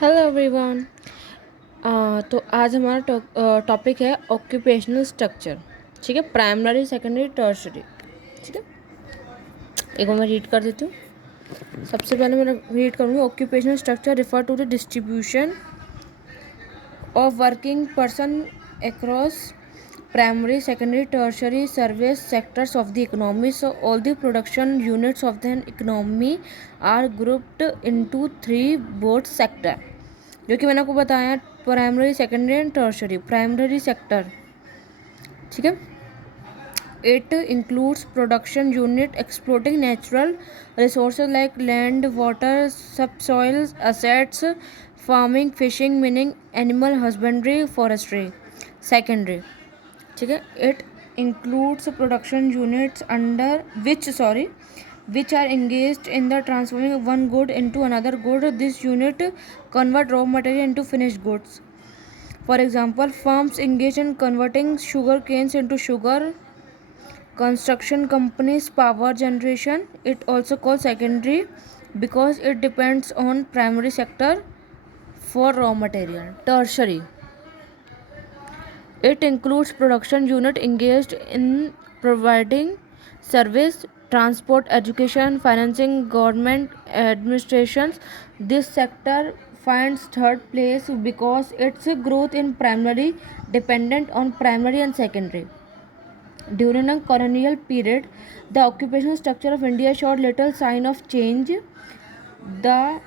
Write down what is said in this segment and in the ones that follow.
Hello everyone. तो आज हमारा टॉपिक है ऑक्यूपेशनल स्ट्रक्चर। ठीक है, प्राइमरी सेकेंडरी टर्शरी। ठीक है, एक बार मैं रीड कर देती हूँ। सबसे पहले मैं रीड करूँगी। Occupational structure refer to the distribution of working person across primary, secondary, tertiary service sectors of the economy. So all the production units of the economy are grouped into three broad sector, जो कि मैंने आपको बताया, primary, secondary and tertiary. Primary sector, ठीक है, it includes production unit exploiting natural resources like land, water, subsoil assets, farming, fishing, mining, animal husbandry, forestry. Secondary, ठीक है, it includes production units under which are engaged in the transforming one good into another good. This unit convert raw material into finished goods. For example, farms engaged in converting sugar canes into sugar. Construction companies, power generation. It also called secondary because it depends on primary sector for raw material. Tertiary, it includes production unit engaged in providing service, transport, education, financing, government administrations. This sector finds third place because its growth in primary dependent on primary and secondary. During a colonial period, the occupational structure of India showed little sign of change. The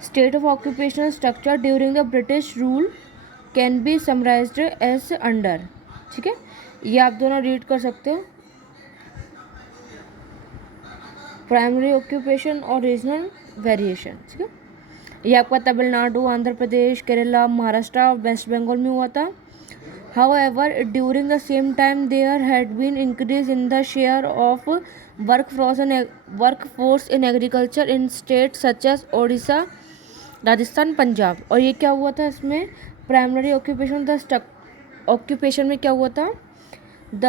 state of occupational structure during the British rule can be summarized as under. ठीक है, ये आप दोनों read कर सकते हो। Primary occupation और regional variation, ठीक है, ये आपका तमिलनाडु, आंध्र प्रदेश, केरला, महाराष्ट्र और वेस्ट बंगाल में हुआ था। However, during the same time, there had been increase in the share of workforce in agriculture in states such as Odisha, Rajasthan, Punjab. और ये क्या हुआ था इसमें, प्राइमरी ऑक्यूपेशन ऑक्यूपेशन में क्या हुआ था, the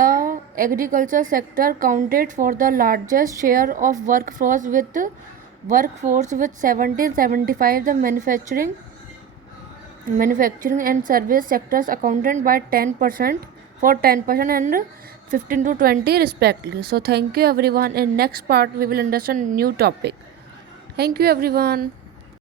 agriculture sector counted for the largest share of workforce with 1775. The manufacturing and service sectors accounted by 10% for 10% and 15 to 20 respectively. So thank you everyone. In next part we will understand new topic. Thank you everyone.